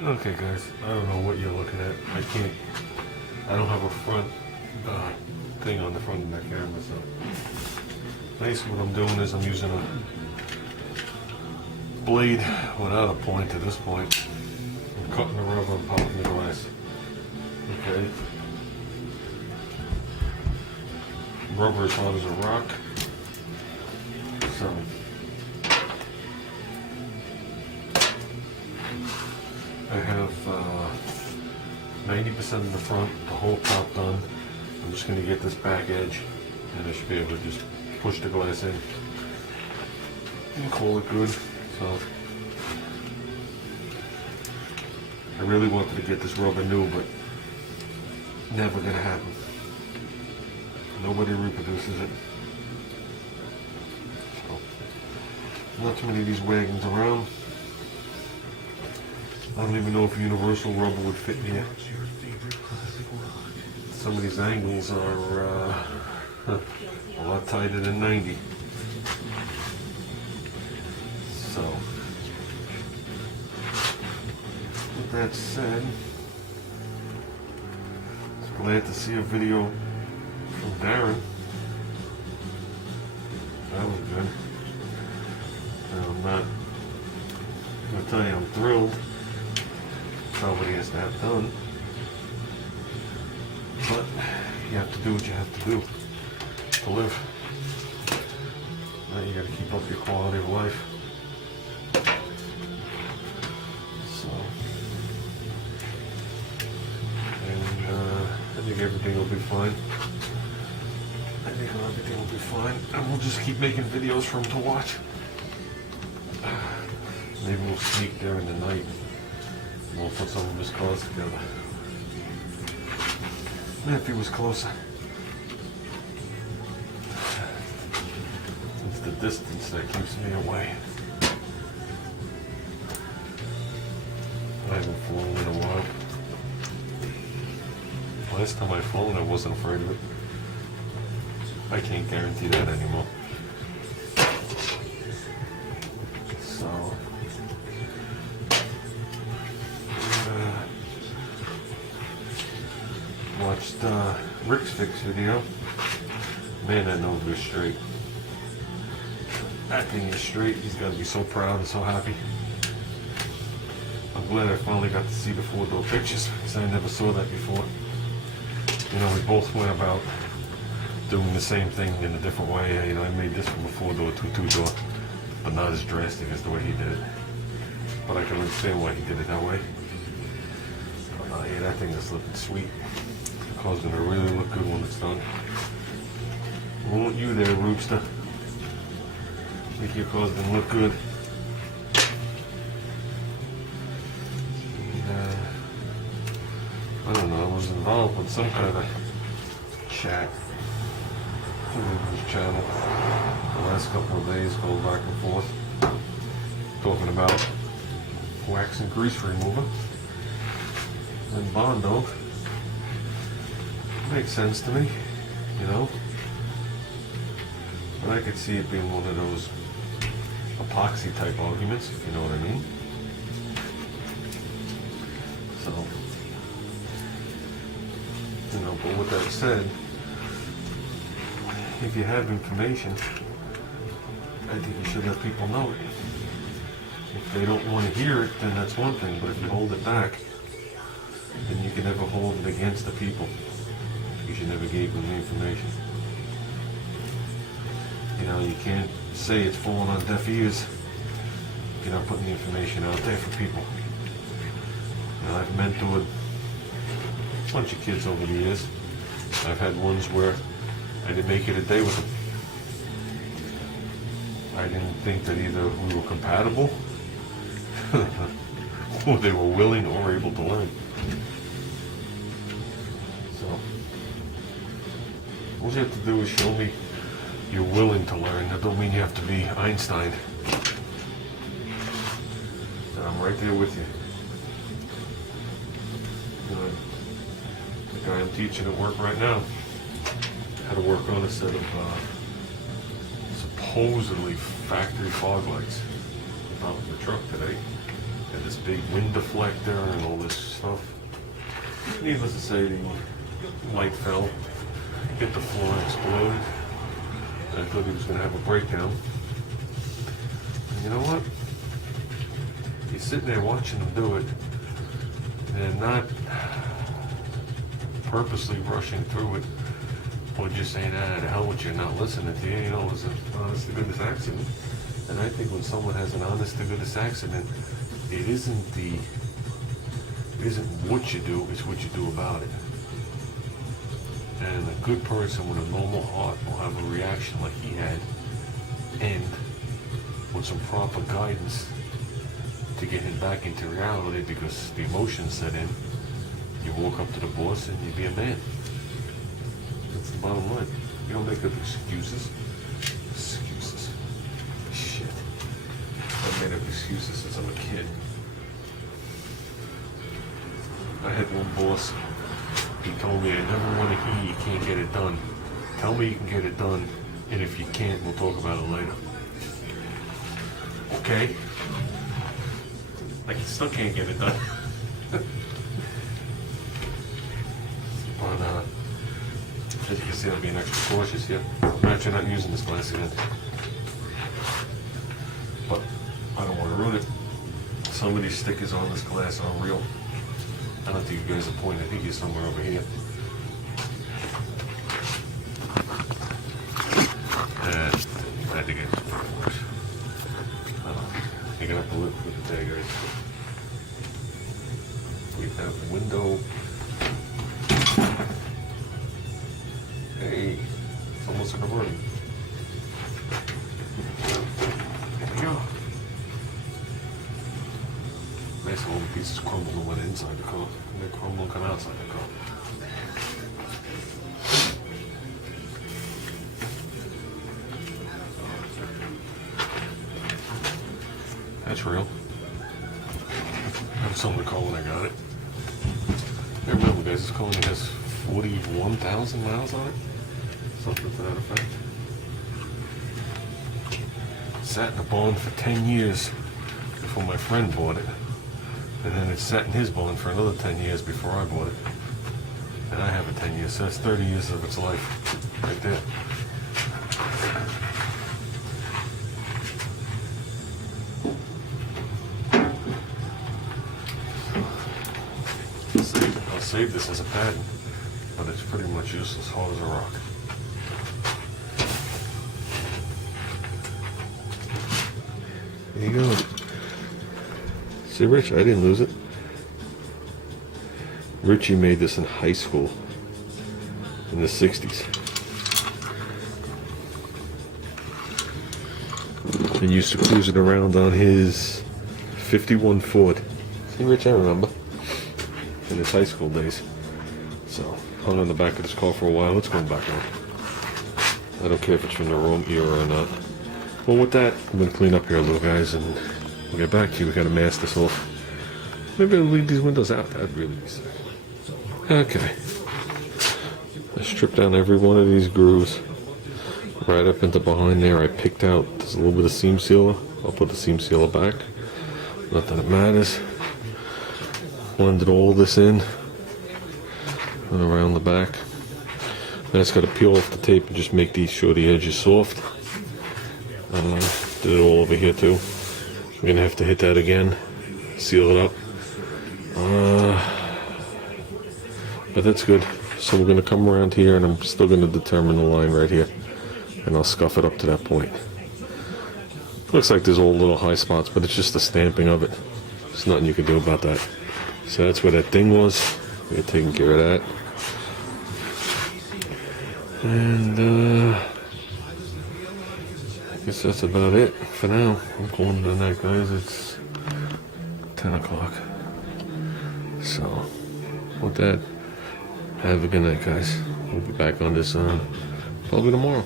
Okay guys, I don't know what you're looking at. I don't have a front thing on the front of that camera, so basically what I'm doing is I'm using a blade without a point at this point. I'm cutting the rubber and popping the glass. Okay. Rubber is hard as a rock. So I have 90% of the front, the whole top done. I'm just going to get this back edge and I should be able to just push the glass in and call it good. So I really wanted to get this rubber new, but never going to happen. Nobody reproduces it. So not too many of these wagons around. I don't even know if universal rubber would fit me. Some of these angles are a lot tighter than 90. So, with that said, I was glad to see a video from Darren. That was good. And I'm not going to tell you I'm thrilled. Somebody has to have done, but you have to do what you have to do to live. Now you got to keep up your quality of life. So, and I think everything will be fine. I think everything will be fine, and we'll just keep making videos for him to watch. Maybe we'll sneak there in the night. We'll put some of his cars together. If he was closer. It's the distance that keeps me away. I haven't flown in a while. Last time I flown, I wasn't afraid of it. I can't guarantee that anymore. So. Watched Rick's Fix video. Man, that nose was straight. That thing is straight. He's got to be so proud and so happy. I'm glad I finally got to see the four-door pictures because I never saw that before. You know, we both went about doing the same thing in a different way. You know, I made this from a four-door to a two-door, but not as drastic as the way he did it. But I can understand why he did it that way. Yeah, that thing is looking sweet. The car's gonna really look good when it's done. Won't you there, Rooster? Think your car's gonna look good. And, I don't know, I was involved with some kind of chat through this channel the last couple of days, going back and forth, talking about wax and grease remover and Bondo. Makes sense to me, you know. But I could see it being one of those epoxy type arguments, if you know what I mean. So, you know, but with that said, if you have information, I think you should let people know it. If they don't want to hear it, then that's one thing, but if you hold it back, then you can never hold it against the people. Because you never gave them the information. You know, you can't say it's falling on deaf ears if you're not putting the information out there for people. You know, I've mentored a bunch of kids over the years. I've had ones where I didn't make it a day with them. I didn't think that either we were compatible or they were willing or able to learn. So, all you have to do is show me you're willing to learn. That don't mean you have to be Einstein. And I'm right there with you. You know, the guy I'm teaching at work right now how to work on a set of supposedly factory fog lights out in the truck today. and this big wind deflector and all this stuff. Needless to say, the light fell, hit the floor, and exploded. I thought he was going to have a breakdown. And you know what? You're sitting there watching him do it, and not purposely rushing through it, or just saying, the hell with you, not listening to you. You know, it was an honest-to-goodness accident. And I think when someone has an honest-to-goodness accident, it isn't what you do, it's what you do about it. And a good person with a normal heart will have a reaction like he had, and with some proper guidance to get him back into reality, because the emotions set in. You walk up to the boss and you be a man. That's the bottom line. You don't make up excuses. Excuses. Shit. I made up excuses since I'm a kid. I had one boss. He told me, I never want to hear you can't get it done. Tell me you can get it done, and if you can't, we'll talk about it later. Okay? Like, you still can't get it done. But, as you can see, I'm being extra cautious here. I'm actually not using this glass again. But I don't want to ruin it. Some of these stickers on this glass are real. I don't think you guys are pointing. I think you're somewhere over here. I think it's you're gonna have to live with it there, guys. We have the window. Hey, it's almost like a burning. There we go. Nice all the pieces crumble and went inside the car. And they crumble and come outside the car. That's real. I was selling the car when I got it. I remember, guys, this car only has 41,000 miles on it. Something to that effect. Sat in a barn for 10 years before my friend bought it. And then it sat in his barn for another 10 years before I bought it. And I have it 10 years, so that's 30 years of its life right there. I'll save this as a patent, but it's pretty much useless, hard as a rock. There you go. See, Rich, I didn't lose it. Richie made this in high school in the 60s. And used to cruise it around on his 51 Ford. See, Rich, I remember. In his high school days. So, hung on the back of this car for a while. It's going back on. I don't care if it's from the Rome era or not. Well, with that, I'm going to clean up here a little, guys, and we'll get back to you. We got to mask this off. Maybe I'll leave these windows out. That'd really be sick. Okay. I stripped down every one of these grooves. Right up into behind there, I picked out, there's a little bit of seam sealer. I'll put the seam sealer back. Not that it matters. Blended all this in and around the back. Then it's got to peel off the tape and just make these, show the edges soft. Did it all over here too. We're gonna have to hit that again, seal it up. But that's good. So we're gonna come around here, and I'm still gonna determine the line right here, and I'll scuff it up to that point. Looks like there's all little high spots, but it's just the stamping of it. There's nothing you can do about that. So that's where that thing was. We're taking care of that. And I guess that's about it for now. I'm calling it a night, guys. It's 10 o'clock. So, with that, have a good night, guys. We'll be back on this probably tomorrow.